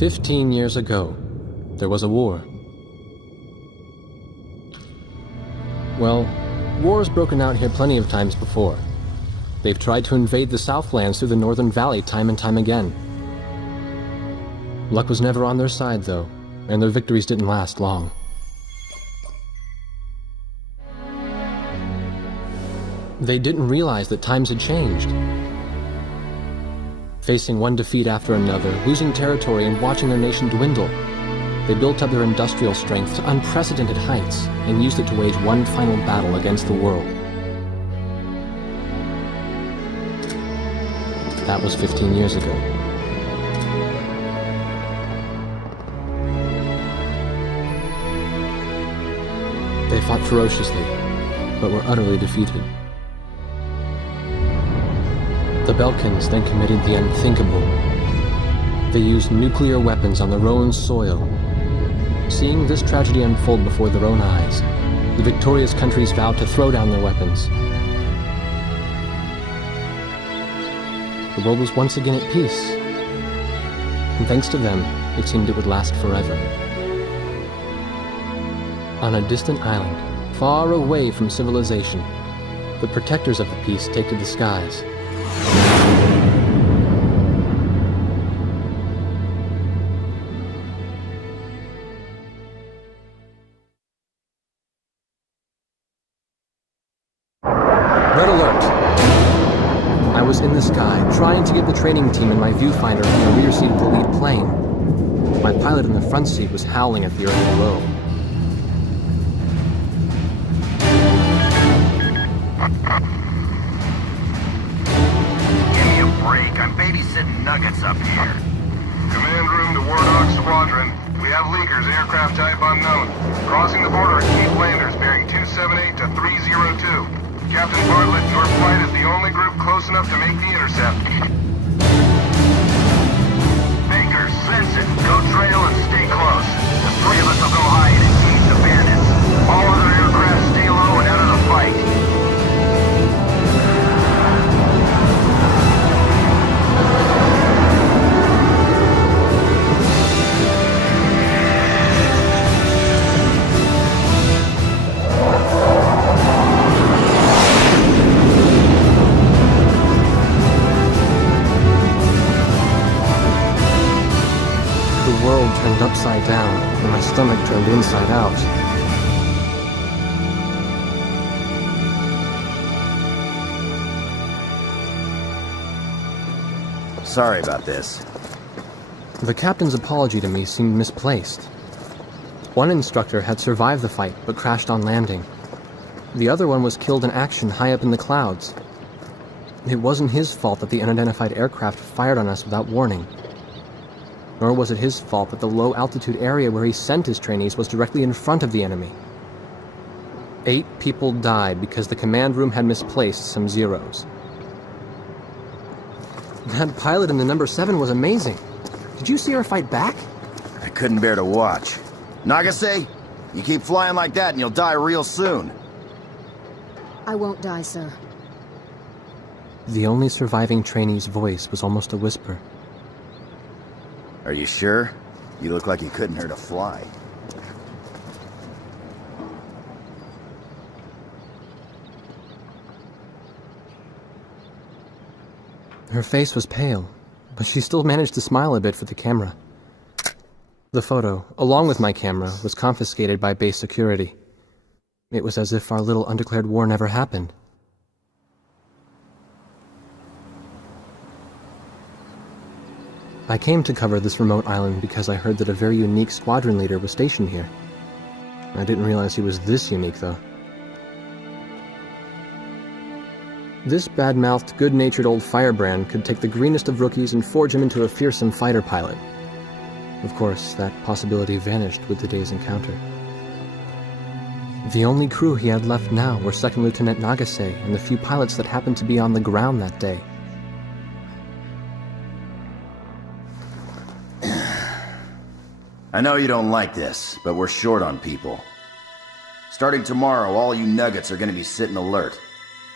15 years ago, there was a war. Well, war's broken out here plenty of times before. They've tried to invade the Southlands through the Northern Valley time and time again. Luck was never on their side, though, and their victories didn't last long. They didn't realize that times had changed. Facing one defeat after another, losing territory and watching their nation dwindle, they built up their industrial strength to unprecedented heights and used it to wage one final battle against the world. That was 15 years ago. They fought ferociously, but were utterly defeated. The Belkans then committed the unthinkable. They used nuclear weapons on their own soil. Seeing this tragedy unfold before their own eyes, the victorious countries vowed to throw down their weapons. The world was once again at peace, and thanks to them, it seemed it would last forever. On a distant island, far away from civilization, the protectors of the peace take to the skies. Red alert! I was in the sky, trying to get the training team and my viewfinder from the rear seat of the lead plane. My pilot in the front seat was howling at the earth below. Give me a break. I'm babysitting nuggets up here. Command room to Wardog Squadron. We have leakers, aircraft type unknown. Crossing the border at Cape Landers, bearing 278 to 302. Captain Bartlett, your flight is the only group close enough to make the intercept. Baker, sense it. Go trail and stay close. The three of us will go hide and engage the bandits. All other aircraft stay low and out of the fight. The world turned upside down, and my stomach turned inside out. Sorry about this. The captain's apology to me seemed misplaced. One instructor had survived the fight, but crashed on landing. The other one was killed in action high up in the clouds. It wasn't his fault that the unidentified aircraft fired on us without warning. Nor was it his fault that the low-altitude area where he sent his trainees was directly in front of the enemy. 8 people died because the command room had misplaced some zeros. That pilot in the number 7 was amazing. Did you see her fight back? I couldn't bear to watch. Nagase, you keep flying like that and you'll die real soon. I won't die, sir. The only surviving trainee's voice was almost a whisper. Are you sure? You look like you couldn't hurt a fly. Her face was pale, but she still managed to smile a bit for the camera. The photo, along with my camera, was confiscated by base security. It was as if our little undeclared war never happened. I came to cover this remote island because I heard that a very unique squadron leader was stationed here. I didn't realize he was this unique, though. This bad-mouthed, good-natured old firebrand could take the greenest of rookies and forge him into a fearsome fighter pilot. Of course, that possibility vanished with the day's encounter. The only crew he had left now were Second Lieutenant Nagase and the few pilots that happened to be on the ground that day. I know you don't like this, but we're short on people. Starting tomorrow, all you nuggets are gonna be sitting alert.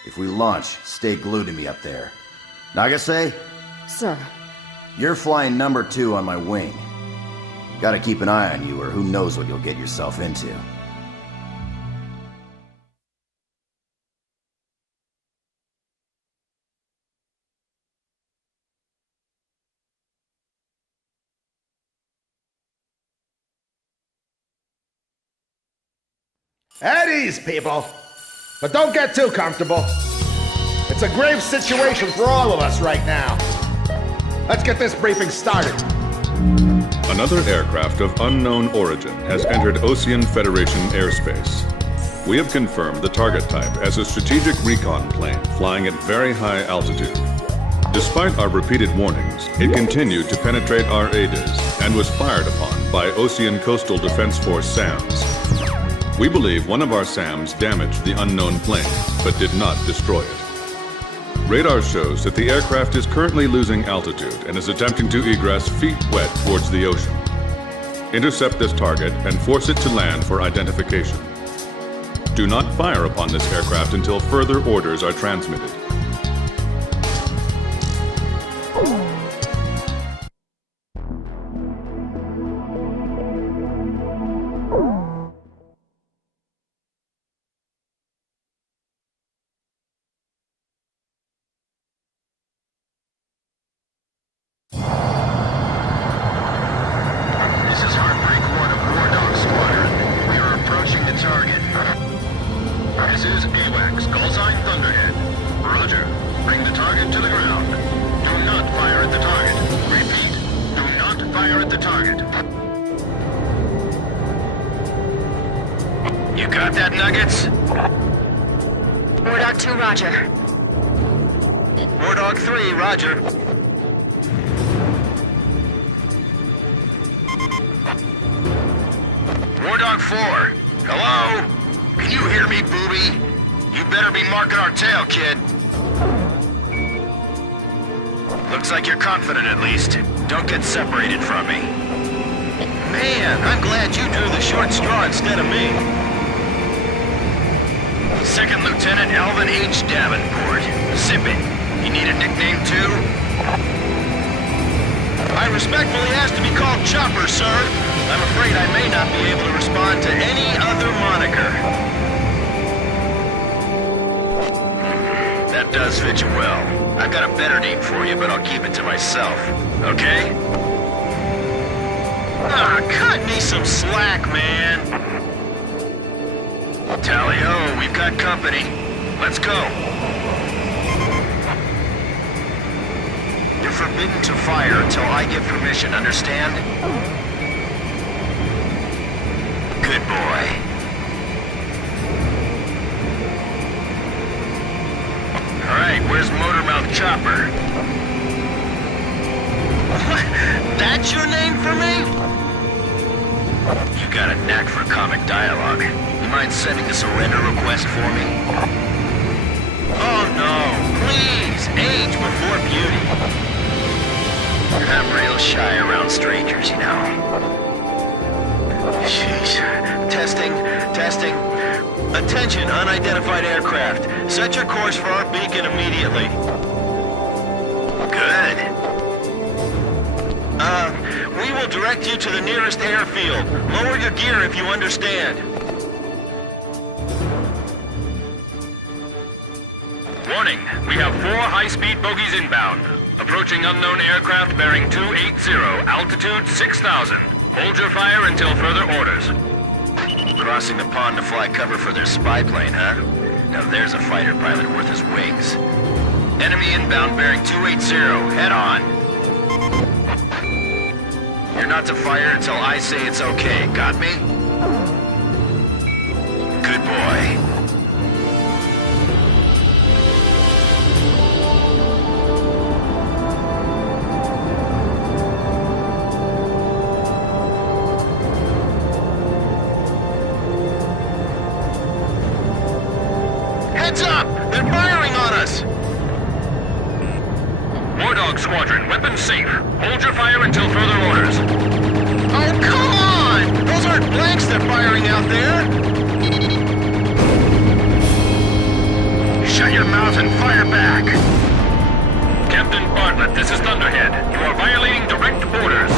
If we launch, stay glued to me up there. Nagase? Sir. You're flying number 2 on my wing. Gotta keep an eye on you, or who knows what you'll get yourself into. At ease, people. But don't get too comfortable. It's a grave situation for all of us right now. Let's get this briefing started. Another aircraft of unknown origin has entered Ocean Federation airspace. We have confirmed the target type as a strategic recon plane flying at very high altitude. Despite our repeated warnings, it continued to penetrate our ADIS and was fired upon by Ocean Coastal Defense Force SAMs. We believe one of our SAMs damaged the unknown plane, but did not destroy it. Radar shows that the aircraft is currently losing altitude and is attempting to egress feet wet towards the ocean. Intercept this target and force it to land for identification. Do not fire upon this aircraft until further orders are transmitted. This is Heartbreak 1 of War Dog Squadron. We are approaching the target. This is AWACS, call sign Thunderhead. Roger. Bring the target to the ground. Do not fire at the target. Repeat, do not fire at the target. You got that, Nuggets? War Dog 2, roger. War Dog 3, roger. War Dog 4, hello? Can you hear me, booby? You better be marking our tail, kid. Looks like you're confident at least. Don't get separated from me. Man, I'm glad you drew the short straw instead of me. Second Lieutenant Alvin H. Davenport. Zip it. You need a nickname too? I respectfully ask to be called Chopper, sir. I'm afraid I may not be able to respond to any other moniker. That does fit you well. I've got a better name for you, but I'll keep it to myself. Okay? Ah, cut me some slack, man. Tally-ho, we've got company. Let's go. You're forbidden to fire until I give permission, understand? Good boy. All right, where's Motormouth Chopper? What? That's your name for me? You got a knack for comic dialogue. You mind sending a surrender request for me? Oh no, please, age before beauty. I'm real shy around strangers, you know. Sheesh. Testing. Attention, unidentified aircraft. Set your course for our beacon immediately. Good. We will direct you to the nearest airfield. Lower your gear if you understand. Warning, we have 4 high-speed bogies inbound. Approaching unknown aircraft bearing 280, altitude 6,000. Hold your fire until further orders. Crossing the pond to fly cover for their spy plane, huh? Now there's a fighter pilot worth his wings. Enemy inbound bearing 280, head on. You're not to fire until I say it's okay, got me? Good boy. Heads up! They're firing on us! War Dog Squadron, weapons safe. Hold your fire until further orders. Oh, come on! Those aren't blanks they're firing out there! Shut your mouth and fire back! Captain Bartlett, this is Thunderhead. You are violating direct orders.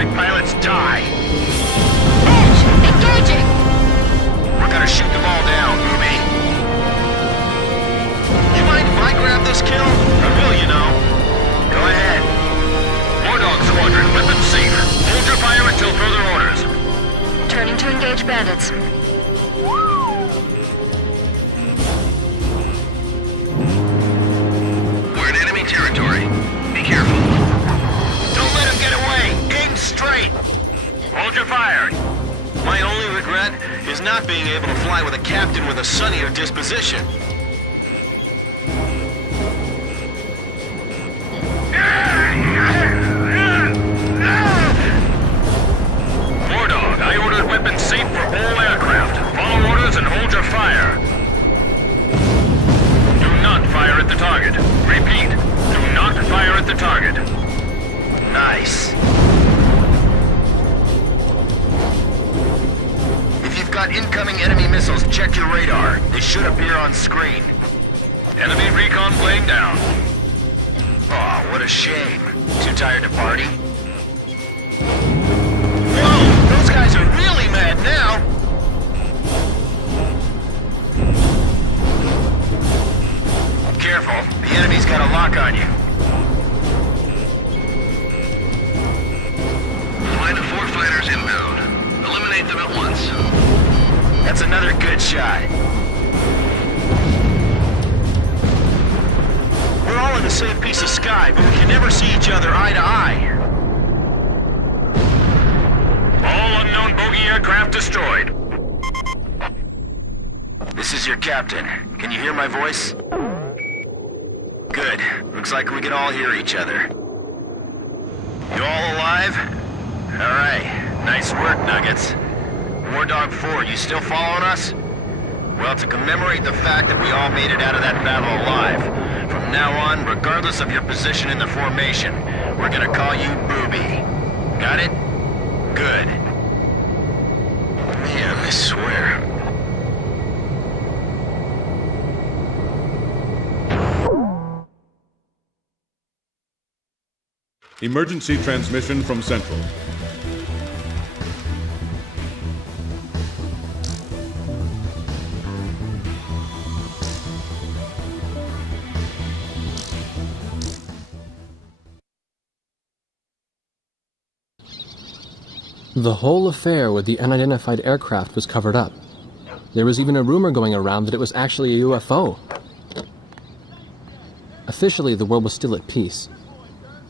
my pilots die! Edge! Engaging! We're gonna shoot them all down, Booby. You mind if I grab this kill? I will, you know. Go ahead. War Dog Squadron, weapons safe. Hold your fire until further orders. Turning to engage bandits. We're in enemy territory. Be careful. Don't let him get away! Aim straight! Hold your fire! My only regret is not being able to fly with a captain with a sunnier disposition. War Dog, I ordered weapons safe for all aircraft. Follow orders and hold your fire. Do not fire at the target. Repeat, do not fire at the target. Nice. If you've got incoming enemy missiles, check your radar. They should appear on screen. Enemy recon plane down. Oh, what a shame. Too tired to party? Whoa! Those guys are really mad now! Careful, the enemy's got a lock on you. Line of 4 fighters inbound. Eliminate them at once. That's another good shot. We're all in the same piece of sky, but we can never see each other eye to eye. All unknown bogey aircraft destroyed. This is your captain. Can you hear my voice? Good. Looks like we can all hear each other. You all alive? All right. Nice work, Nuggets. War Dog 4, you still following us? Well, to commemorate the fact that we all made it out of that battle alive, from now on, regardless of your position in the formation, we're gonna call you Booby. Got it? Good. Man, I swear. Emergency transmission from Central. The whole affair with the unidentified aircraft was covered up. There was even a rumor going around that it was actually a UFO. Officially, the world was still at peace.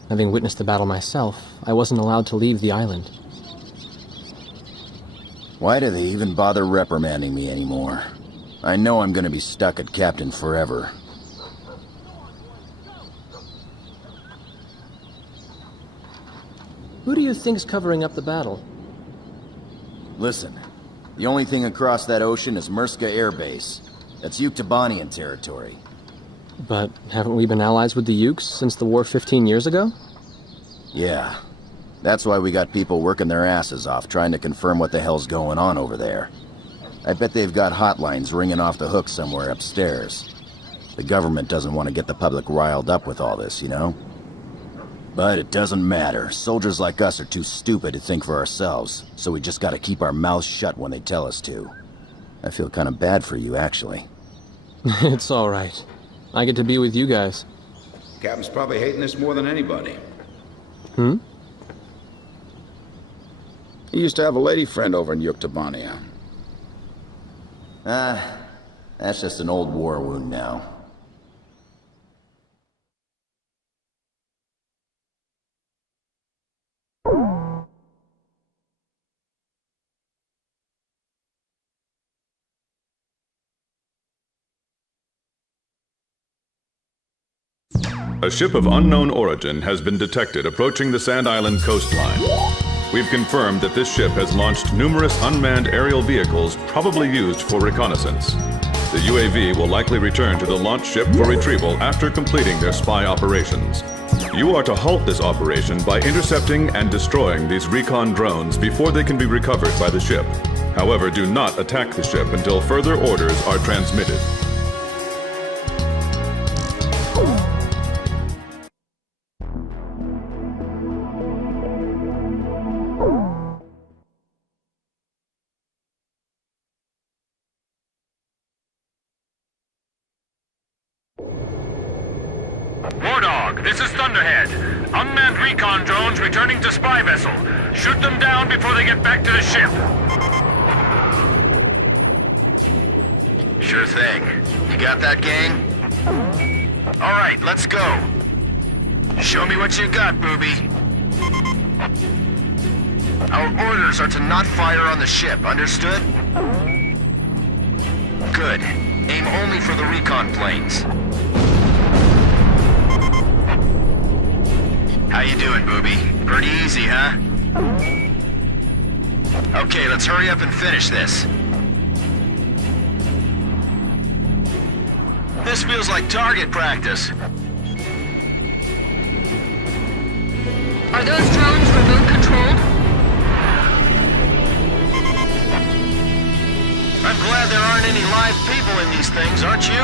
Having witnessed the battle myself, I wasn't allowed to leave the island. Why do they even bother reprimanding me anymore? I know I'm gonna be stuck at Captain forever. Who do you think's covering up the battle? Listen, the only thing across that ocean is Murska Air Base. That's Yuktobanian territory. But haven't we been allies with the Ukes since the war 15 years ago? Yeah. That's why we got people working their asses off trying to confirm what the hell's going on over there. I bet they've got hotlines ringing off the hook somewhere upstairs. The government doesn't want to get the public riled up with all this, you know? But it doesn't matter. Soldiers like us are too stupid to think for ourselves, so we just gotta keep our mouths shut when they tell us to. I feel kind of bad for you, actually. It's all right. I get to be with you guys. Captain's probably hating this more than anybody. Hmm? He used to have a lady friend over in Yuktobania. That's just an old war wound now. A ship of unknown origin has been detected approaching the Sand Island coastline. We've confirmed that this ship has launched numerous unmanned aerial vehicles probably used for reconnaissance. The UAV will likely return to the launch ship for retrieval after completing their spy operations. You are to halt this operation by intercepting and destroying these recon drones before they can be recovered by the ship. However, do not attack the ship until further orders are transmitted. Dog, this is Thunderhead. Unmanned recon drones returning to spy vessel. Shoot them down before they get back to the ship. Sure thing. You got that, gang? All right, let's go. Show me what you got, booby. Our orders are to not fire on the ship, understood? Good. Aim only for the recon planes. How you doing, booby? Pretty easy, huh? Okay, let's hurry up and finish this. This feels like target practice. Are those drones remote controlled? I'm glad there aren't any live people in these things, aren't you?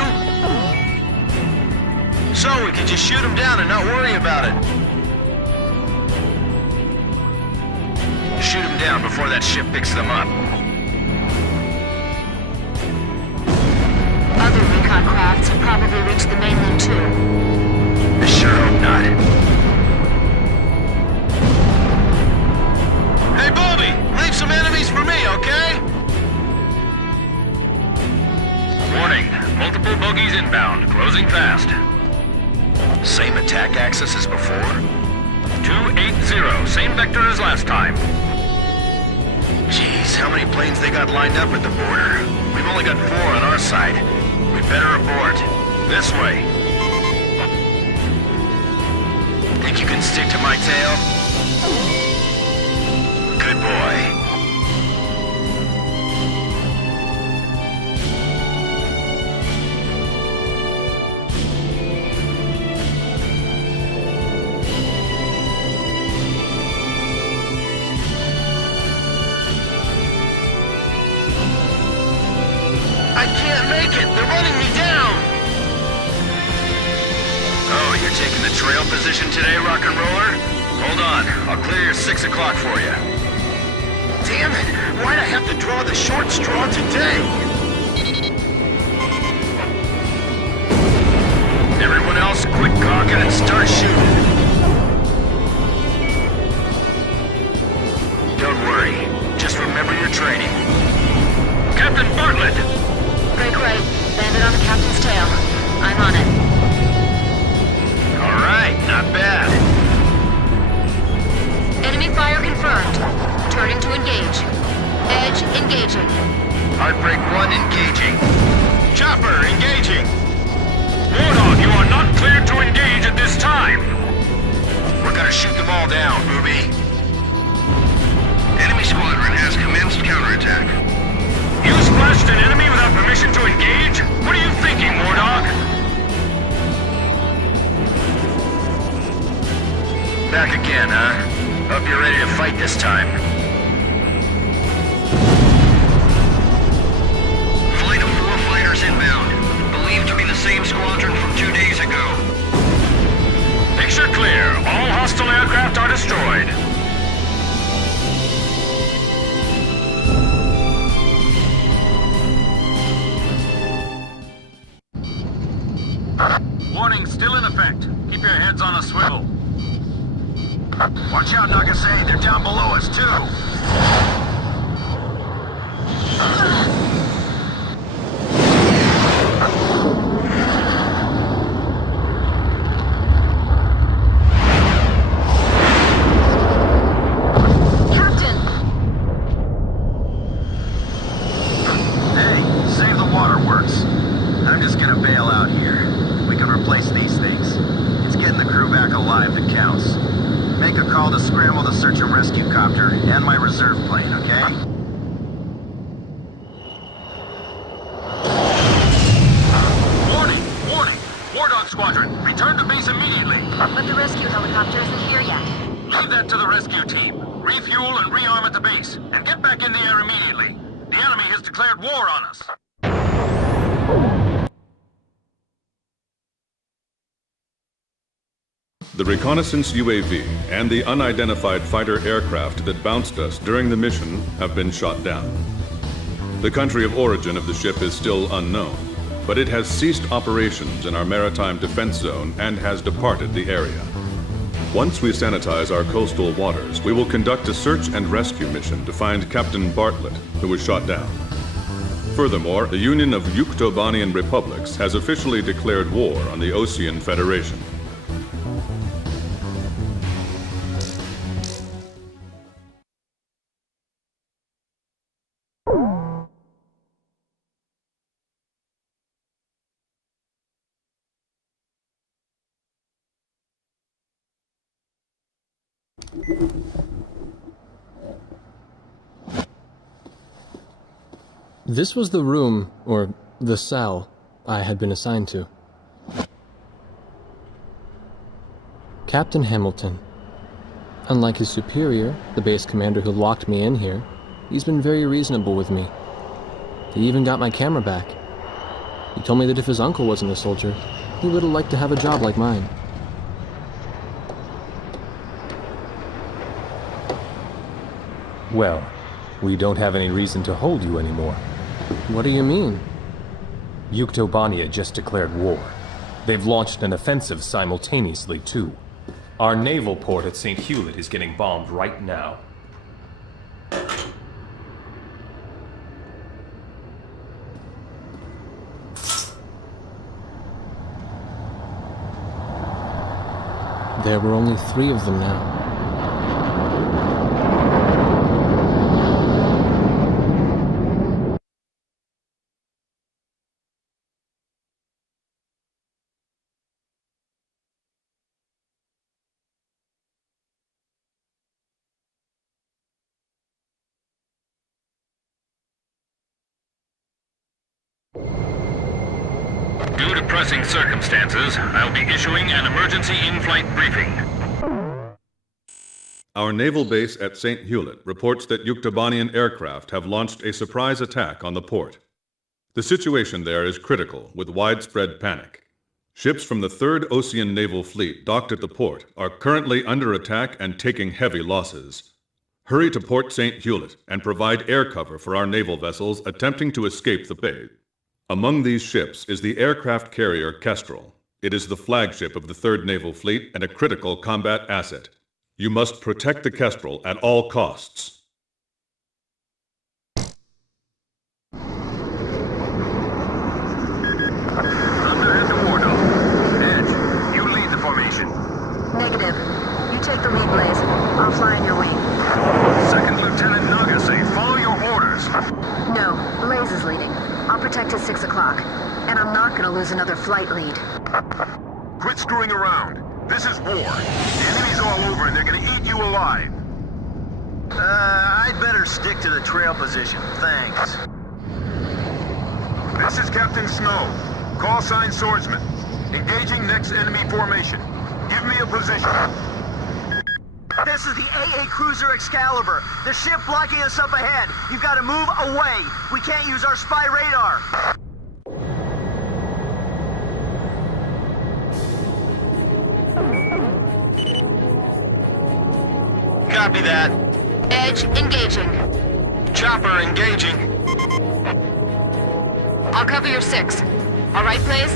So we can just shoot them down and not worry about it. Shoot them down before that ship picks them up. Other recon crafts have probably reached the mainland too. I sure hope not. Hey, Bobby! Leave some enemies for me, okay? Warning, multiple bogies inbound, closing fast. Same attack axis as before? 280, same vector as last time. Jeez, how many planes they got lined up at the border? We've only got 4 on our side. We'd better abort. This way. Think you can stick to my tail? Good boy. I can't make it! They're running me down! Oh, you're taking the trail position today, rock and roller? Hold on, I'll clear your 6 o'clock for you. Damn it! Why'd I have to draw the short straw today? Everyone else, quit gawking and start shooting. Don't worry, just remember your training. Captain Bartlett! Break right. Bandit on the captain's tail. I'm on it. All right, not bad. Enemy fire confirmed. Turning to engage. Edge engaging. Heartbreak 1 engaging. Chopper engaging. Warthog, you are not cleared to engage at this time. We're gonna shoot them all down, booby. Enemy squadron has commenced counterattack. You splashed an enemy without permission to engage? What are you thinking, Warthog? Back again, huh? Hope you're ready to fight this time. Flight of 4 fighters inbound. Believed to be the same squadron from 2 days ago. Picture clear. All hostile aircraft are destroyed. Warning still in effect. Keep your heads on a swivel. Watch out, Nagasei. They're down below us, too. Captain! Hey, save the waterworks. I'm just gonna bail out here. We can replace these things. It's getting the crew back alive that counts. Make a call to scramble the search and rescue copter and my reserve plane, okay? Warning! Warning! Wardog Squadron, return to base immediately. But the rescue helicopter isn't here yet. Leave that to the rescue team. Refuel and rearm at the base, and get back in the air immediately. The enemy has declared war on us. The reconnaissance UAV and the unidentified fighter aircraft that bounced us during the mission have been shot down. The country of origin of the ship is still unknown, but it has ceased operations in our maritime defense zone and has departed the area. Once we sanitize our coastal waters, we will conduct a search and rescue mission to find Captain Bartlett, who was shot down. Furthermore, the Union of Yuktobanian Republics has officially declared war on the Ocean Federation. This was the room, or the cell, I had been assigned to. Captain Hamilton. Unlike his superior, the base commander who locked me in here, he's been very reasonable with me. He even got my camera back. He told me that if his uncle wasn't a soldier, he would have liked to have a job like mine. Well, we don't have any reason to hold you anymore. What do you mean? Yuktobania just declared war. They've launched an offensive simultaneously, too. Our naval port at St. Hewlett is getting bombed right now. There were only 3 of them now. Due to pressing circumstances, I'll be issuing an emergency in-flight briefing. Our naval base at St. Hewlett reports that Yuktobanian aircraft have launched a surprise attack on the port. The situation there is critical, with widespread panic. Ships from the 3rd Ocean Naval Fleet docked at the port are currently under attack and taking heavy losses. Hurry to Port St. Hewlett and provide air cover for our naval vessels attempting to escape the bay. Among these ships is the aircraft carrier Kestrel. It is the flagship of the 3rd Naval Fleet and a critical combat asset. You must protect the Kestrel at all costs. Thunder has the war dome. Edge, you lead the formation. Negative. You take the lead, Blaze. I'll fly in your wing. 2nd Lieutenant Nagase, follow your orders. No, Blaze is leading. I'll protect at 6 o'clock. And I'm not gonna lose another flight lead. Quit screwing around. This is war. The enemy's all over and they're gonna eat you alive. I'd better stick to the trail position, thanks. This is Captain Snow. Call sign Swordsman. Engaging next enemy formation. Give me a position. This is the AA Cruiser Excalibur. The ship blocking us up ahead. You've got to move away. We can't use our spy radar. Copy that. Edge, engaging. Chopper engaging. I'll cover your 6. All right, Blaze?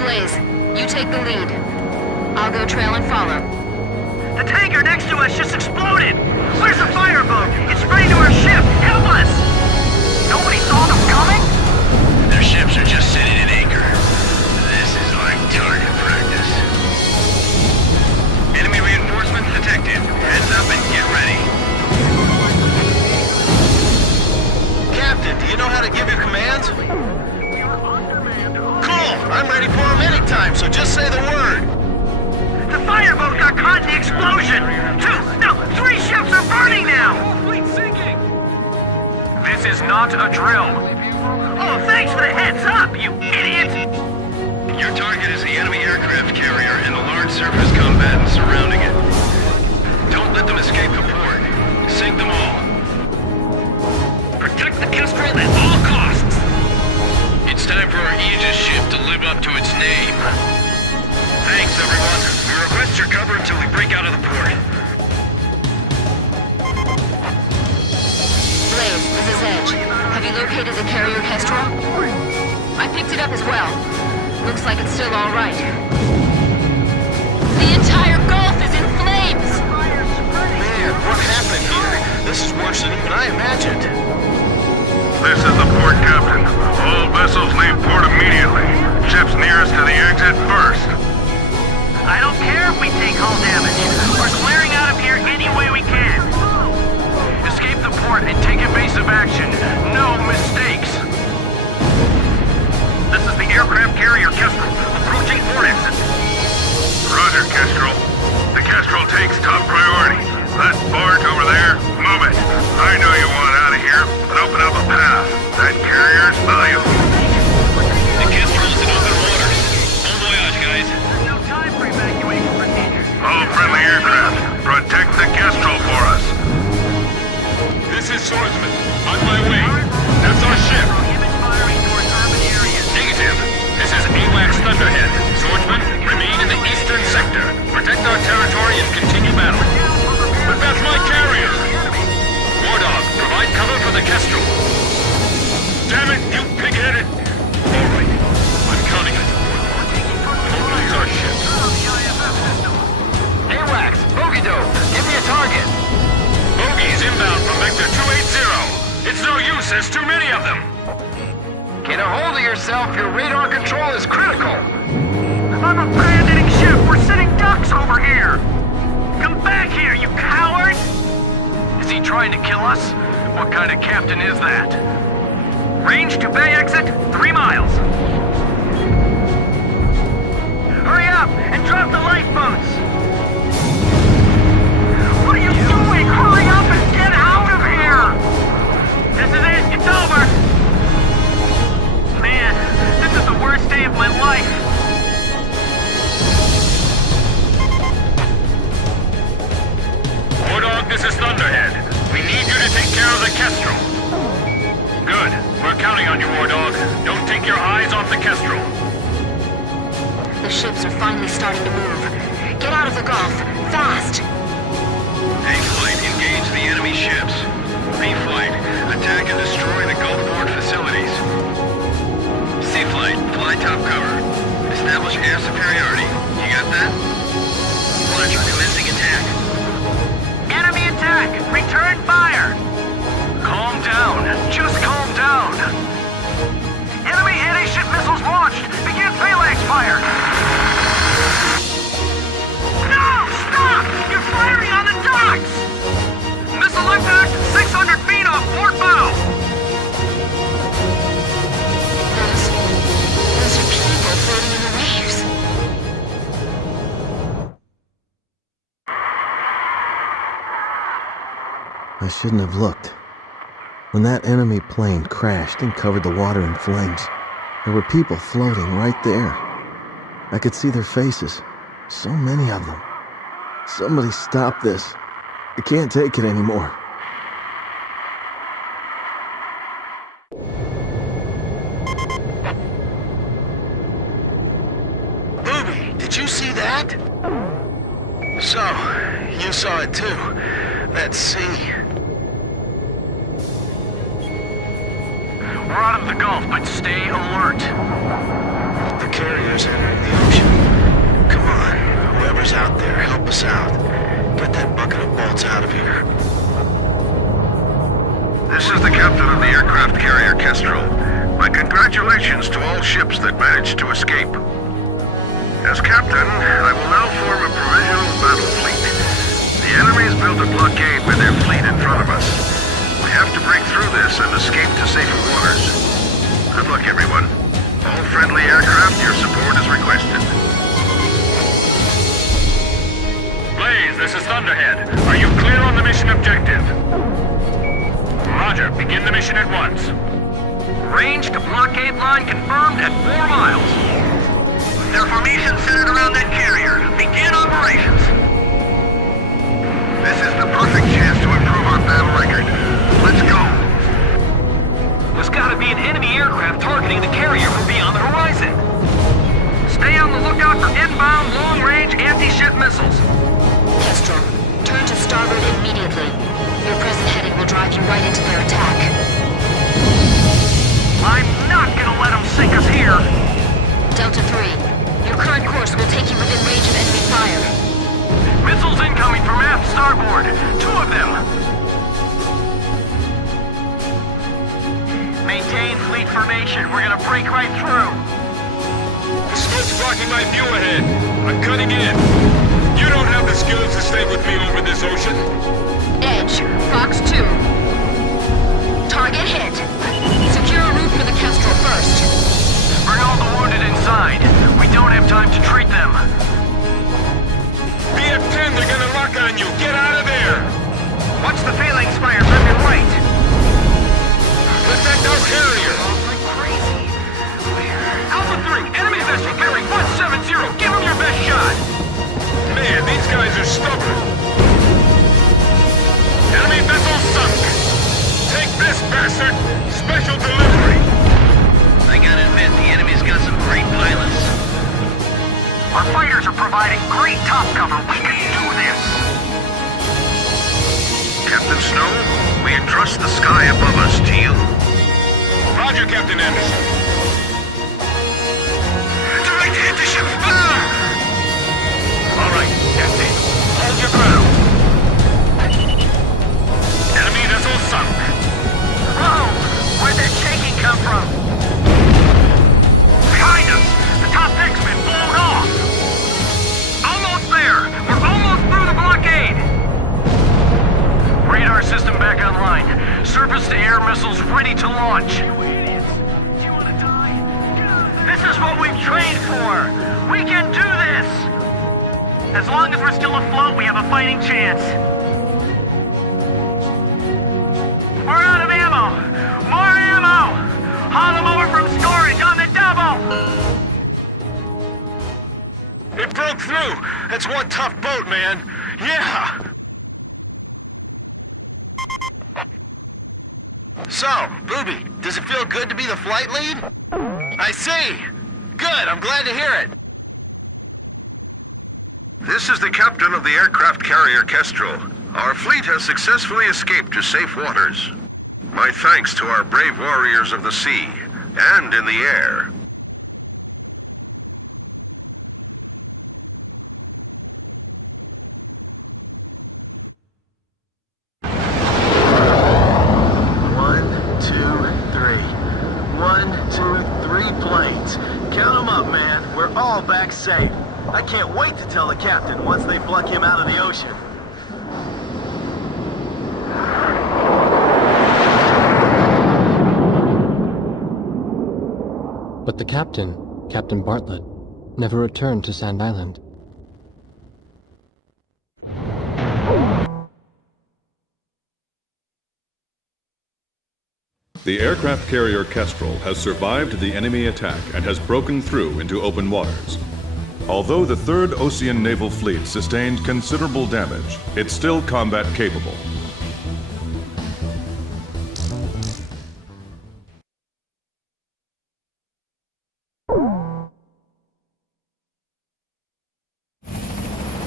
Blaze, you take the lead. I'll go trail and follow. The tanker next to us just exploded. Where's the fireboat? It's spraying to our ship. Help us! Nobody saw them coming? Their ships are just sitting at anchor. This is like target practice. Enemy reinforcements detected. Heads up and get ready. Captain, do you know how to give your commands? Cool! I'm ready for them anytime, so just say the word. The fireboat got caught in the explosion! 3 ships are burning now! Fleet sinking! This is not a drill. Oh, thanks for the heads up, you idiot! Your target is the enemy aircraft carrier and the large surface combatants surrounding it. Don't let them escape the port. Sink them all. Protect the Kestrel at all costs! It's time for our Aegis ship to live up to its name. Thanks, everyone. We request your cover until we break out of the port. Blaze, this is Edge. Have you located the carrier Kestrel? I picked it up as well. Looks like it's still all right. The entire Gulf is in flames! Man, what happened here? This is worse than even I imagined. This is the port, Captain. All vessels leave port immediately. Ships nearest to the exit first. I don't care if we take hull damage. We're clearing out of here any way we can. Escape the port and take evasive action. No mistakes. This is the aircraft carrier Kestrel, approaching port exit. Roger, Kestrel. The Kestrel takes top priority. That barge over there, move it. I know you want out of here, but open up a path. That carrier's valuable. The Kestrel is in open waters. Bon voyage, guys. There's no time for evacuation procedures. All friendly aircraft, protect the Kestrel for us. This is Swordsman. On my way. That's our ship. Prohibit firing towards urban areas. Negative. This is AWACS Thunderhead. Swordsman, remain in the eastern sector. Protect our territory and continue battle. But that's my carrier! War Dog, provide cover for the Kestrel. Damn it, you pig-headed! All right, I'm counting it. Don't lose our ship. AWACS, Bogey Doe, give me a target. Bogey's inbound from Vector 280. It's no use, there's too many of them. Get a hold of yourself, your radar control is critical. I'm abandoning ship. We're sitting ducks over here. Come back here, you coward! Is he trying to kill us? What kind of captain is that? Range to bay exit, 3 miles. Hurry up and drop the lifeboats! What are you doing? Hurry up and get out of here! This is it. It's over. Man, this is the worst day of my life. War Dog, this is Thunderhead. We need you to take care of the Kestrel. Good. We're counting on you, War Dog. Don't take your eyes off the Kestrel. The ships are finally starting to move. Get out of the Gulf, fast! A-Flight, engage the enemy ships. B-Flight, attack and destroy the Gulfport facilities. C-Flight, fly top cover. Establish air superiority. You got that? Fletcher, commencing attack. Enemy attack! Return fire! Calm down. Just calm down. Enemy anti-ship missiles launched! Begin phalanx fire! No! Stop! You're firing on the docks! Missile impact 600 feet off port bow. Those are people floating in the waves. I shouldn't have looked. When that enemy plane crashed and covered the water in flames, there were people floating right there. I could see their faces. So many of them. Somebody stop this. I can't take it anymore. Booby, did you see that? So, you saw it too. Let's see. We're out of the Gulf, but stay alert. The carrier's entering the ocean. Come on, whoever's out there, help us out. Get that bucket of bolts out of here. This is the captain of the aircraft carrier Kestrel. My congratulations to all ships that managed to escape. As captain, I will now form a provisional battle fleet. The enemy's built a blockade with their fleet in front of us. We have to break through this and escape to safer waters. Good luck, everyone. All friendly aircraft, your support is requested. Blaze, this is Thunderhead. Are you clear on the mission objective? Roger, begin the mission at once. Range to blockade line confirmed at 4 miles. Their formation centered around that carrier. Begin operations. This is the perfect chance to improve our battle record. Let's go. There's gotta be an enemy aircraft targeting the carrier from beyond the horizon. Stay on the lookout for inbound long-range anti-ship missiles. Kestrel, turn to starboard immediately. Your present heading will drive you right into their attack. I'm not gonna let them sink us starboard! 2 of them! Maintain fleet formation. We're gonna break right through. The smoke's blocking my view ahead. I'm cutting in. You don't have the skills to stay with me over this ocean. Edge, Fox 2. Target hit. Secure a route for the Kestrel first. Bring all the wounded inside. We don't have time to treat them. BF-10, they're gonna lock on you. Get out of there. What's the feeling, Spire? Left and right. Protect our carrier. Like crazy. Alpha 3, enemy vessel bearing 170. Give them your best shot. Man, these guys are stubborn. Enemy vessel sunk. Take this, bastard. Special delivery. I gotta admit, the enemy's got some great pilots. Our fighters are providing great top cover. We can do this. Captain Snow, we entrust the sky above us to you. Roger, Captain Anderson. Direct hit the ship. Ah! All right, that's it. Hold your ground. Enemy vessel sunk. Whoa! Where'd that shaking come from? Behind us! The top deck's been blown off! Almost there! We're almost through the blockade! Radar system back online. Surface-to-air missiles ready to launch. This is what we've trained for! We can do this! As long as we're still afloat, we have a fighting chance. We're out of ammo! More ammo! Haul them over from storage on the double! It broke through. That's one tough boat, man. Yeah! So, Booby, does it feel good to be the flight lead? I see! Good, I'm glad to hear it. This is the captain of the aircraft carrier Kestrel. Our fleet has successfully escaped to safe waters. My thanks to our brave warriors of the sea and in the air. One, two, three. 1, 2, 3 planes. Count them up, man. We're all back safe. I can't wait to tell the captain once they pluck him out of the ocean. But the captain, Captain Bartlett, never returned to Sand Island. The aircraft carrier Kestrel has survived the enemy attack and has broken through into open waters. Although the 3rd Ocean Naval Fleet sustained considerable damage, it's still combat capable.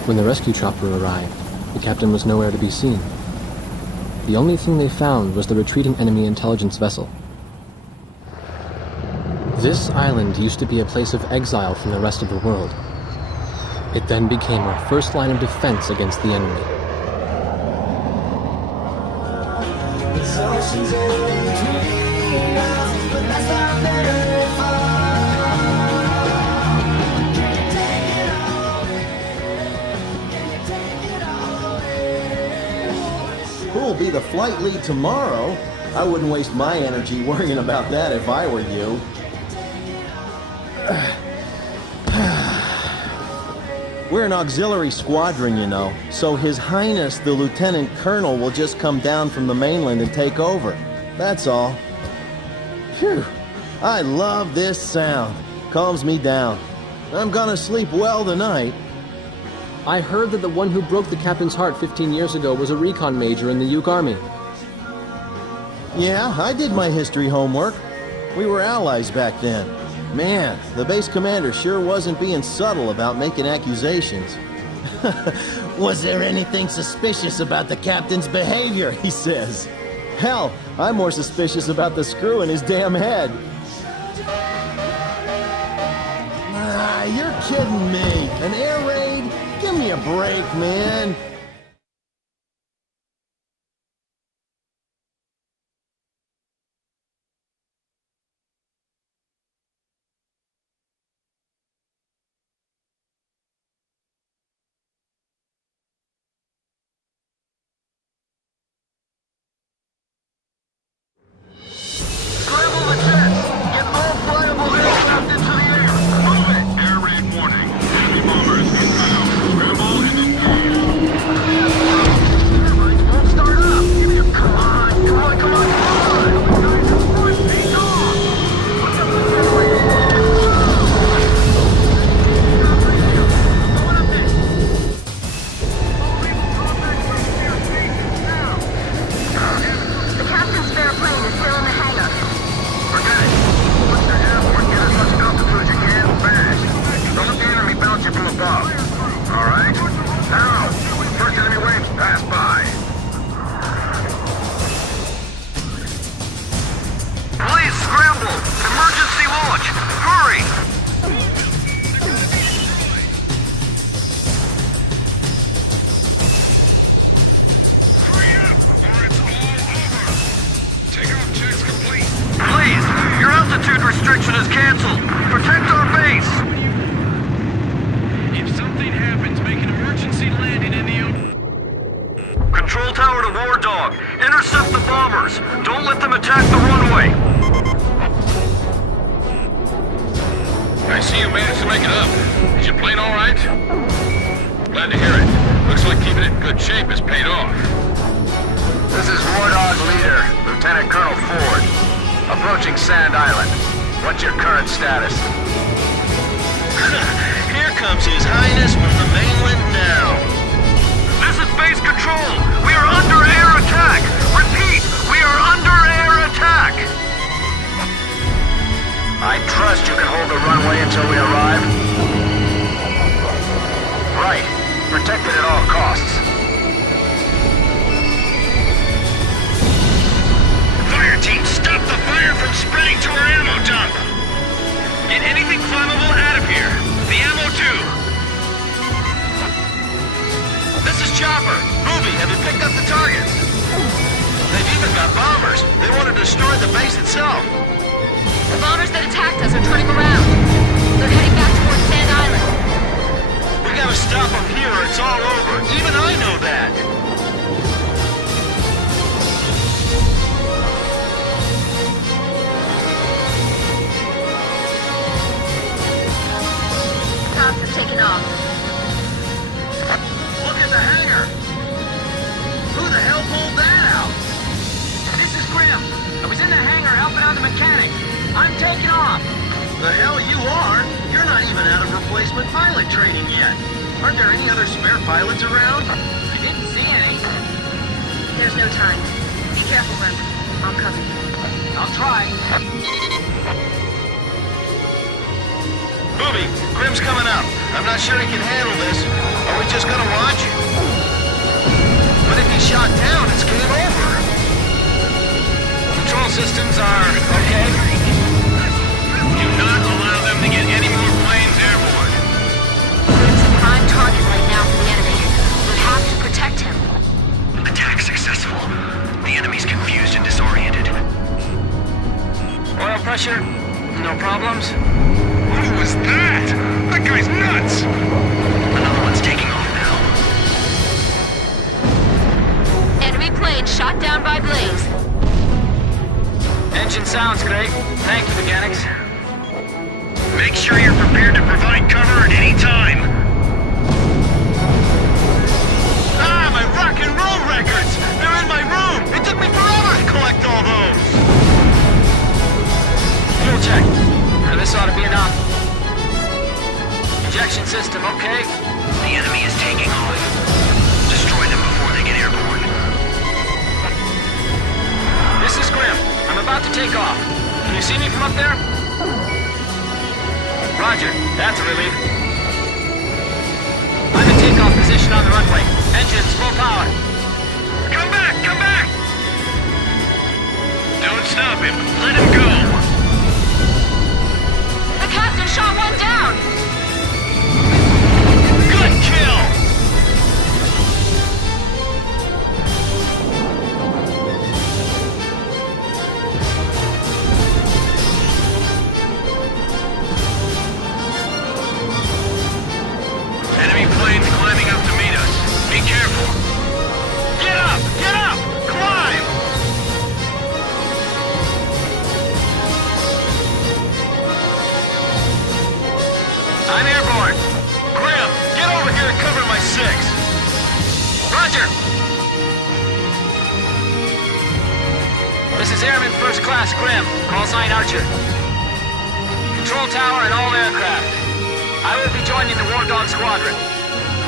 When the rescue chopper arrived, the captain was nowhere to be seen. The only thing they found was the retreating enemy intelligence vessel. This island used to be a place of exile from the rest of the world. It then became our first line of defense against the enemy. Who'll be the flight lead tomorrow? I wouldn't waste my energy worrying about that if I were you. We're an auxiliary squadron, you know, so His Highness the Lieutenant Colonel will just come down from the mainland and take over. That's all. Phew. I love this sound. Calms me down. I'm gonna sleep well tonight. I heard that the one who broke the captain's heart 15 years ago was a recon major in the Yuk Army. Yeah, I did my history homework. We were allies back then. Man, the base commander sure wasn't being subtle about making accusations. Was there anything suspicious about the captain's behavior, he says. Hell, I'm more suspicious about the screw in his damn head. Ah, you're kidding me. An air raid? Give me a break, man. restriction is canceled. Protect our base. If something happens, make an emergency landing in the open. Control tower to War Dog. Intercept the bombers. Don't let them attack the runway. I see you managed to make it up. Is your plane all right? Glad to hear it. Looks like keeping it in good shape has paid off. This is War Dog leader, Lieutenant Colonel Ford. Approaching Sand Island. What's your current status? Here comes His Highness from the mainland now. This is base control. We are under air attack. Repeat, we are under air attack. I trust you can hold the runway until we arrive? Right. Protect it at all costs. Fire team, stop the fire from spreading to our ammo dump! Get anything flammable out of here. The ammo too. This is Chopper. Ruby, have you picked up the targets? They've even got bombers. They want to destroy the base itself. The bombers that attacked us are turning around. They're heading back towards Sand Island. We gotta stop them here or it's all over. Even I know that. Tops have taken off. Look at the hangar. Who the hell pulled that out? This is Grim. I was in the hangar helping out the mechanic. I'm taking off. The hell you are? You're not even out of replacement pilot training yet. Aren't there any other spare pilots around? I didn't see any. There's no time. Be careful, Grim. I'll cover you. I'll try. Ruby, Grim's coming up. I'm not sure he can handle this. Are we just gonna watch? But if he's shot down, it's game over. Control systems are okay. Do not allow them to get any more planes airborne. Grim's a prime target right now for the enemy. We have to protect him. Attack successful. The enemy's confused and disoriented. Oil pressure? No problems? Who was that? That guy's nuts! Another one's taking off now. Enemy plane shot down by Blaze. Engine sounds great. Thank you, mechanics. Make sure you're prepared to provide cover at any time. Ah, my rock and roll records! They're in my room! It took me forever to collect all those! Fuel check. Now this ought to be enough. Injection system, okay? The enemy is taking off. Destroy them before they get airborne. This is Grim. I'm about to take off. Can you see me from up there? Roger. That's a relief. I'm in takeoff position on the runway. Engines full power. Come back! Come back! Don't stop him. Let him go. The captain shot one down! Good kill! Enemy planes climbing up to meet us. Be careful. Get up! Get up! Climb! I'm airborne. Grim, get over here and cover my six! Roger. This is Airman First Class Grim. Call sign Archer. Control tower and all aircraft. I will be joining the War Dog Squadron.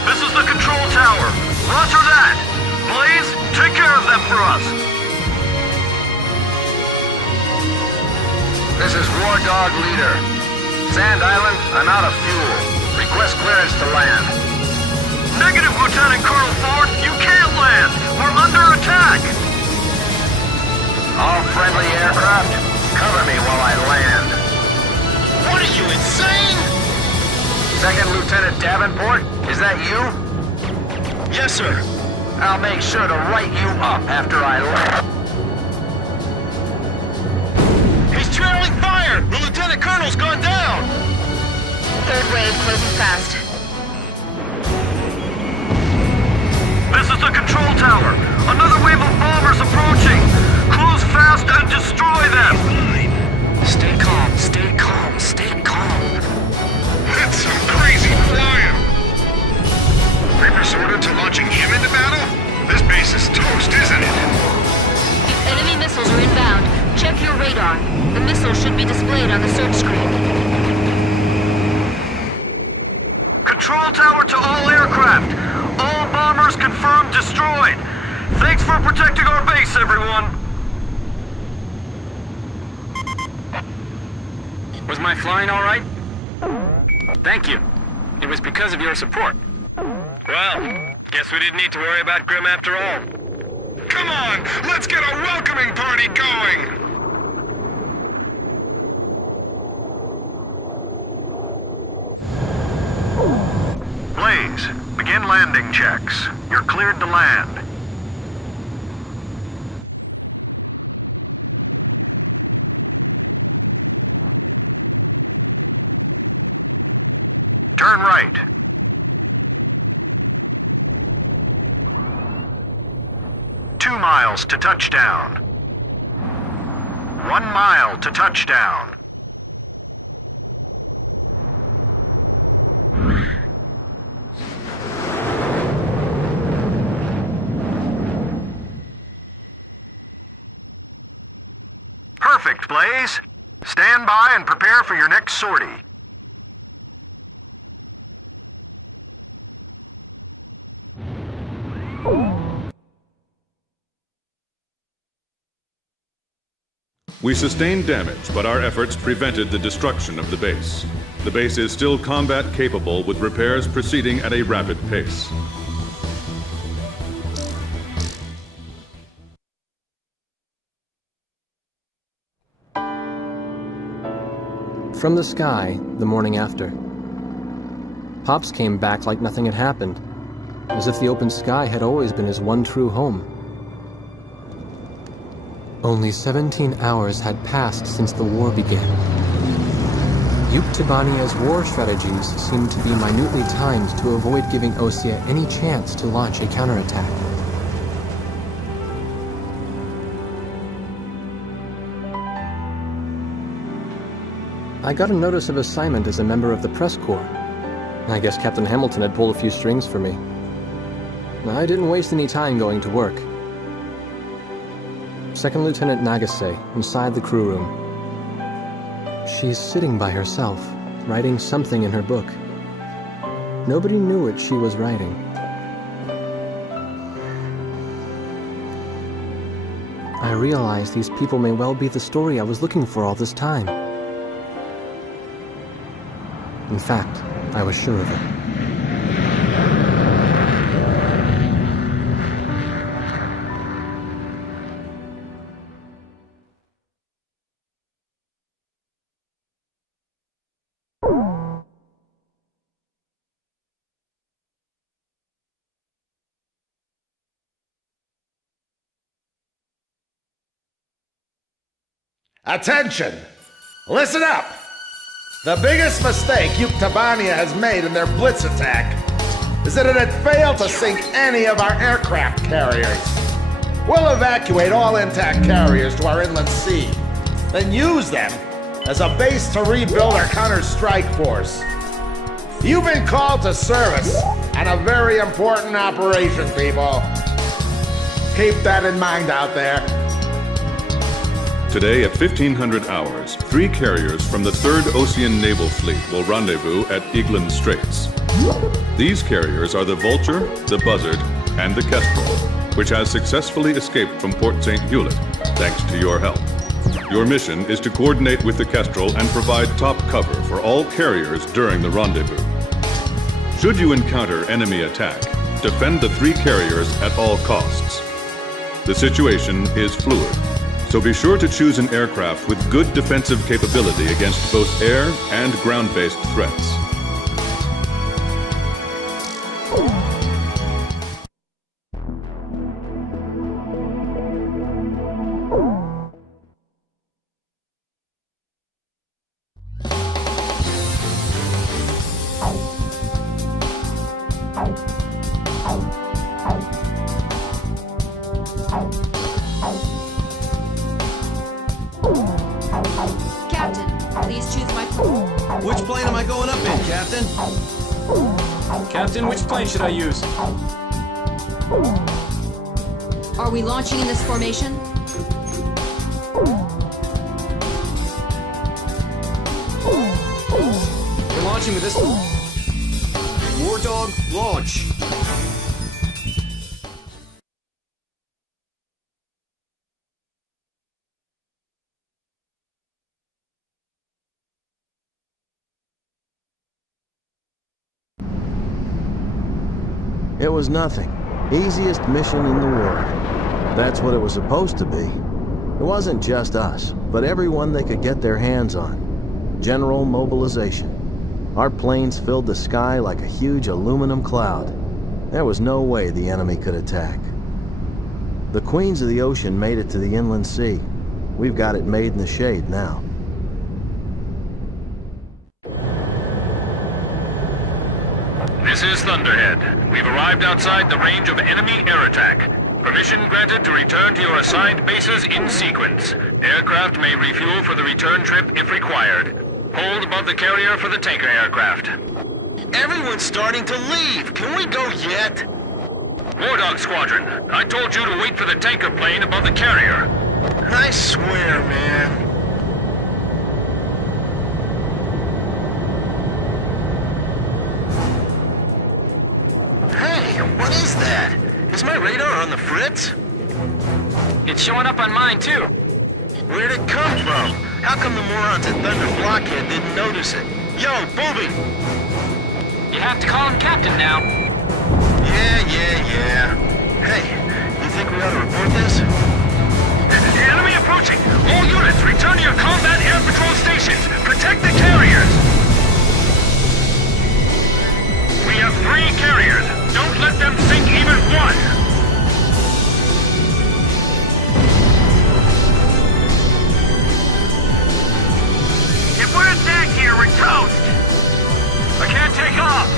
This is the control tower. Roger that! Blaze, take care of them for us! This is War Dog leader. Sand Island, I'm out of fuel. Request clearance to land. Negative, Lieutenant Colonel Ford. You can't land. We're under attack. All friendly aircraft, cover me while I land. What are you, insane? Second Lieutenant Davenport, is that you? Yes, sir. I'll make sure to write you up after I land. He's trailing fire. The lieutenant tunnel's gone down! Third wave closing fast. This is the control tower! Another wave of bombers approaching! Close fast and destroy them! Stay calm, stay calm, stay calm. That's some crazy flying! They've resorted to launching him into battle? This base is toast, isn't it? If enemy missiles are inbound, check your radar. The missile should be displayed on the search screen. Control tower to all aircraft! All bombers confirmed destroyed! Thanks for protecting our base, everyone! Was my flying all right? Thank you. It was because of your support. Well, guess we didn't need to worry about Grim after all. Come on, let's get a welcoming party going! Blaze, begin landing checks. You're cleared to land. Turn right. Two miles to touchdown. 1 mile to touchdown. Perfect, Blaze. Stand by and prepare for your next sortie. We sustained damage, but our efforts prevented the destruction of the base. The base is still combat capable, with repairs proceeding at a rapid pace. From the sky, the morning after. Pops came back like nothing had happened, as if the open sky had always been his one true home. Only 17 hours had passed since the war began. Yuktibania's war strategies seemed to be minutely timed to avoid giving Osea any chance to launch a counterattack. I got a notice of assignment as a member of the press corps. I guess Captain Hamilton had pulled a few strings for me. I didn't waste any time going to work. Second Lieutenant Nagase, inside the crew room. She's sitting by herself, writing something in her book. Nobody knew what she was writing. I realized these people may well be the story I was looking for all this time. In fact, I was sure of it. Attention! Listen up! The biggest mistake Yuktibania has made in their blitz attack is that it had failed to sink any of our aircraft carriers. We'll evacuate all intact carriers to our inland sea, then use them as a base to rebuild our counter-strike force. You've been called to service on a very important operation, people. Keep that in mind out there. Today at 1500 hours, 3 carriers from the 3rd Ocean Naval Fleet will rendezvous at Eglin Straits. These carriers are the Vulture, the Buzzard, and the Kestrel, which has successfully escaped from Port St. Hewlett, thanks to your help. Your mission is to coordinate with the Kestrel and provide top cover for all carriers during the rendezvous. Should you encounter enemy attack, defend the 3 carriers at all costs. The situation is fluid, so be sure to choose an aircraft with good defensive capability against both air and ground-based threats. Captain, please choose my plane. Which plane am I going up in, Captain? Captain, which plane should I use? Are we launching in this formation? We're launching with this... War Dog, launch! It was nothing. Easiest mission in the world. That's what it was supposed to be. It wasn't just us, but everyone they could get their hands on. General mobilization. Our planes filled the sky like a huge aluminum cloud. There was no way the enemy could attack. The Queens of the Ocean made it to the inland sea. We've got it made in the shade now. This is Thunderhead. We've arrived outside the range of enemy air attack. Permission granted to return to your assigned bases in sequence. Aircraft may refuel for the return trip if required. Hold above the carrier for the tanker aircraft. Everyone's starting to leave! Can we go yet? War Dog Squadron, I told you to wait for the tanker plane above the carrier. I swear, man. Hey, what is that? Is my radar on the fritz? It's showing up on mine, too. Where'd it come from? How come the morons at Thunder Blockhead didn't notice it? Yo, Booby! You have to call him Captain now. Yeah. Hey, you think we ought to report this? Enemy approaching! All units, return to your combat air patrol stations! Protect the carriers! We have 3 carriers! Don't let them sink even one! If we're attacked here, we're toast! I can't take off!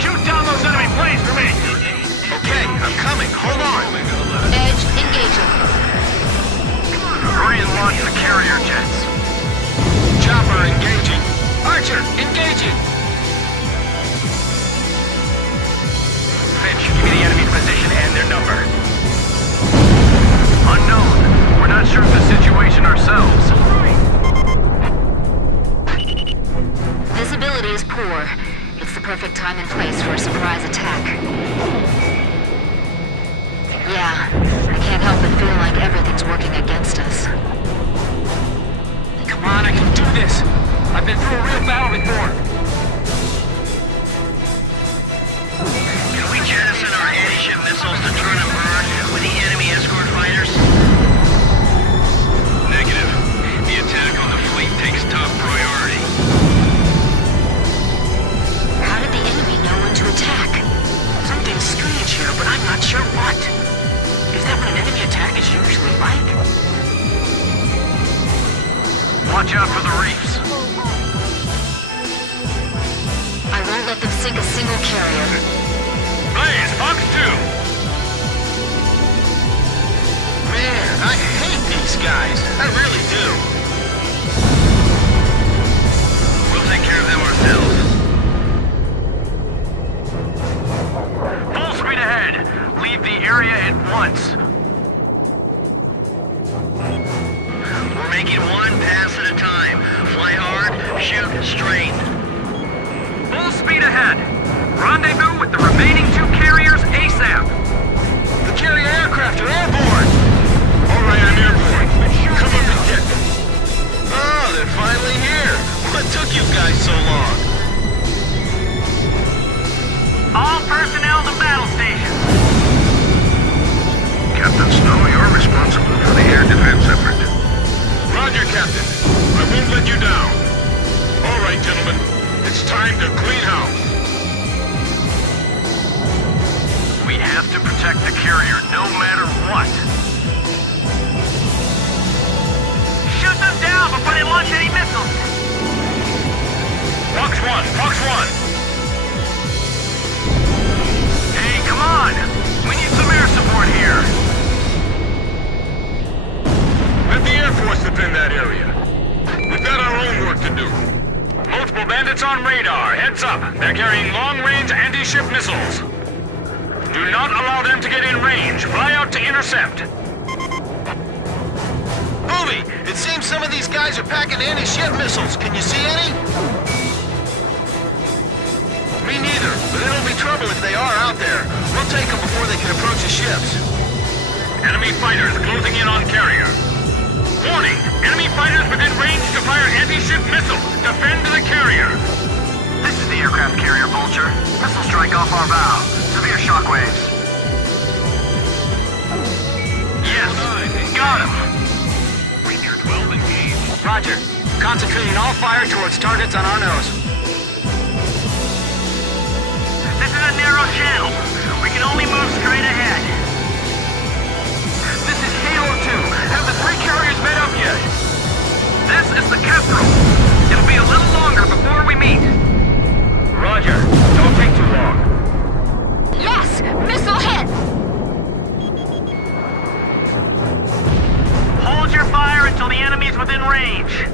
Shoot down those enemy planes for me! Okay, I'm coming. Hold on. Edge engaging. Hurry and launch the carrier jets. Chopper engaging. Archer, engaging. Finch, give me the enemy's position and their number. Unknown. We're not sure of the situation ourselves. Visibility is poor. It's the perfect time and place for a surprise attack. Yeah, I can't help but feel like everything's working against us. Come on, I can do this. I've been through a real battle before. Can we jettison our anti-ship missiles to turn and burn with the enemy escort fighters? Negative. The attack on the fleet takes top priority. How did the enemy know when to attack? Something's strange here, but I'm not sure what. Is that what an enemy attack is usually like? Watch out for the reefs. I won't let them sink a single carrier. Blaze, Fox 2! Man, I hate these guys. I really do. We'll take care of them ourselves. Full speed ahead. Leave the area at once. We're making one pass at a time. Fly hard, shoot straight. Full speed ahead. Rendezvous with the remaining 2 carriers ASAP. The carrier aircraft are airborne. All right, I'm airborne. Come up and get them. Oh, they're finally here. What took you guys so long? All personnel to battle stations. Captain Snow, you're responsible for the air defense effort. Roger, Captain. I won't let you down. All right, gentlemen. It's time to clean house. We have to protect the carrier no matter what. Shoot them down before they launch any missiles. Fox 1, Fox 1. Hey, come up. They're carrying long-range anti-ship missiles. Do not allow them to get in range. Fly out to intercept. Booby, it seems some of these guys are packing anti-ship missiles. Can you see any? Me neither, but it'll be trouble if they are out there. We'll take them before they can approach the ships. Enemy fighters closing in on carrier. Warning! Enemy fighters within range to fire anti-ship missile. Defend the carrier. This is the aircraft carrier, Vulture. Missile strike off our bow. Severe shockwaves. Yes, got him. Rainier 12 engaged. Roger. Concentrating all fire towards targets on our nose. This is a narrow channel. We can only move straight ahead. This is Kilo 2. Have the three carriers met up yet? This is the Kestrel. It'll be a little longer before we meet. Roger. Don't take too long. Yes! Missile hit! Hold your fire until the enemy's within range.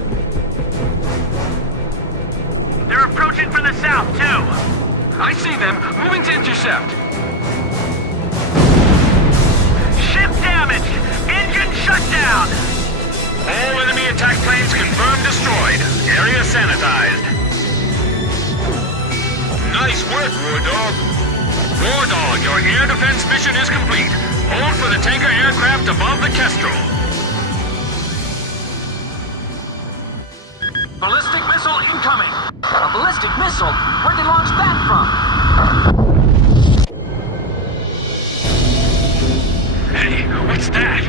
They're approaching from the south, too. I see them. Moving to intercept. Ship damage! Engine shut down! All enemy attack planes confirmed destroyed. Area sanitized. Nice work, War Dog. War Dog, your air defense mission is complete. Hold for the tanker aircraft above the Kestrel. Ballistic missile incoming! A ballistic missile? Where'd they launch that from? Hey, what's that?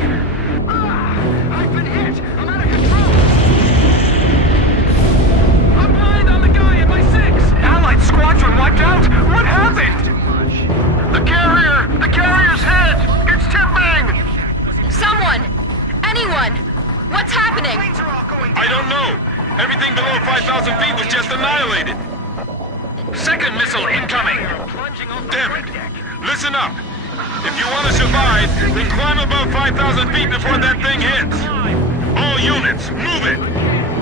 I've been hit! I'm out of control! I'm blind on the guy in my 6! Allied squadron wiped out? What happened? The carrier's hit! It's tipping! Someone! Anyone! What's happening? I don't know. Everything below 5,000 feet was just annihilated. Second missile incoming. Damn it. Listen up. If you want to survive, then climb above 5,000 feet before that thing hits. All units, move it.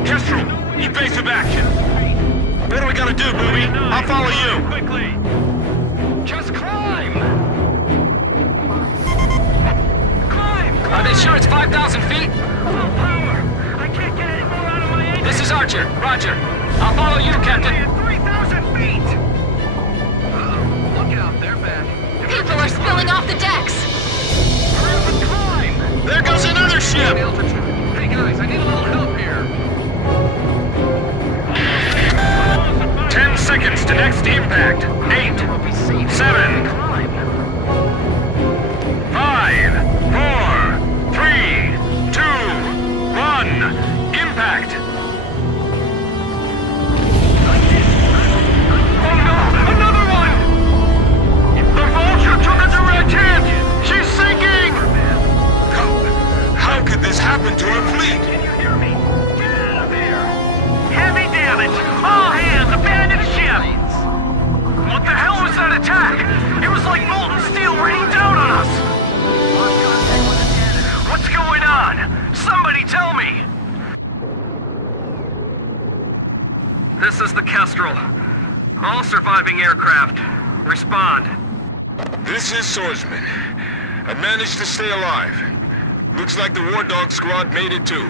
Kestrel, evasive action. What do we gotta do, Booby? I'll follow you. Quickly! Just climb! Climb! Are they sure it's 5,000 feet? Full power! I can't get any more out of my engine! This is Archer. Roger. I'll follow you, Captain. 3,000 feet! Look out, they're back. People are spilling off the decks! Hurry up and climb! There goes another ship! Hey guys, I need a little help here. 10 seconds to next impact. 8, 7, 5, 4, 3, 2, 1. Impact. Oh no! Another one! The Vulture took a direct hit! She's sinking! How could this happen to our fleet? Can you hear me? Get out of here! Heavy damage! All hands, abandon ship! What the hell was that attack? It was like molten steel raining down on us! What's going on? Somebody tell me! This is the Kestrel. All surviving aircraft. Respond. This is Swordsman. I managed to stay alive. Looks like the War Dog squad made it too.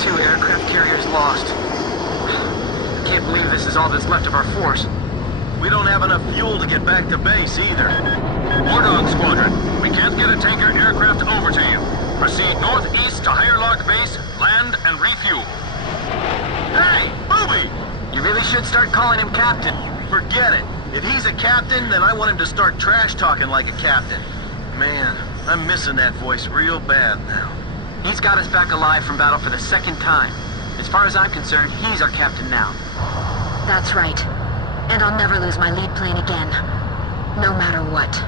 Two aircraft carriers lost. Can't believe this is all that's left of our force. We don't have enough fuel to get back to base either. War Dog Squadron, we can't get a tanker aircraft over to you. Proceed northeast to Higher Lock Base, land and refuel. Hey, Booby! You really should start calling him Captain. Forget it. If he's a captain, then I want him to start trash talking like a captain. Man, I'm missing that voice real bad now. He's got us back alive from battle for the second time. As far as I'm concerned, he's our captain now. That's right. And I'll never lose my lead plane again. No matter what.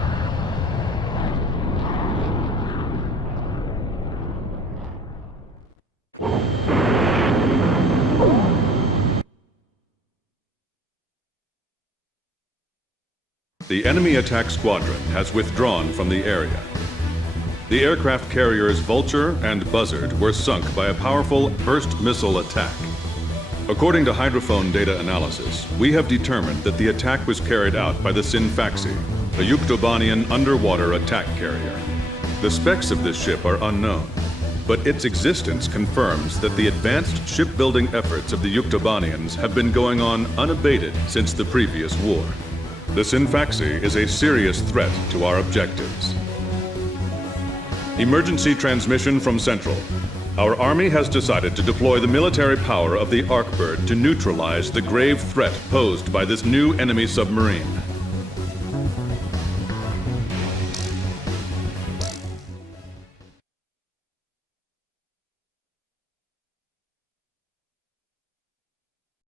The enemy attack squadron has withdrawn from the area. The aircraft carriers Vulture and Buzzard were sunk by a powerful burst missile attack. According to hydrophone data analysis, we have determined that the attack was carried out by the Sinfaxi, a Yuktobanian underwater attack carrier. The specs of this ship are unknown, but its existence confirms that the advanced shipbuilding efforts of the Yuktobanians have been going on unabated since the previous war. The Sinfaxi is a serious threat to our objectives. Emergency transmission from Central. Our Army has decided to deploy the military power of the Arkbird to neutralize the grave threat posed by this new enemy submarine.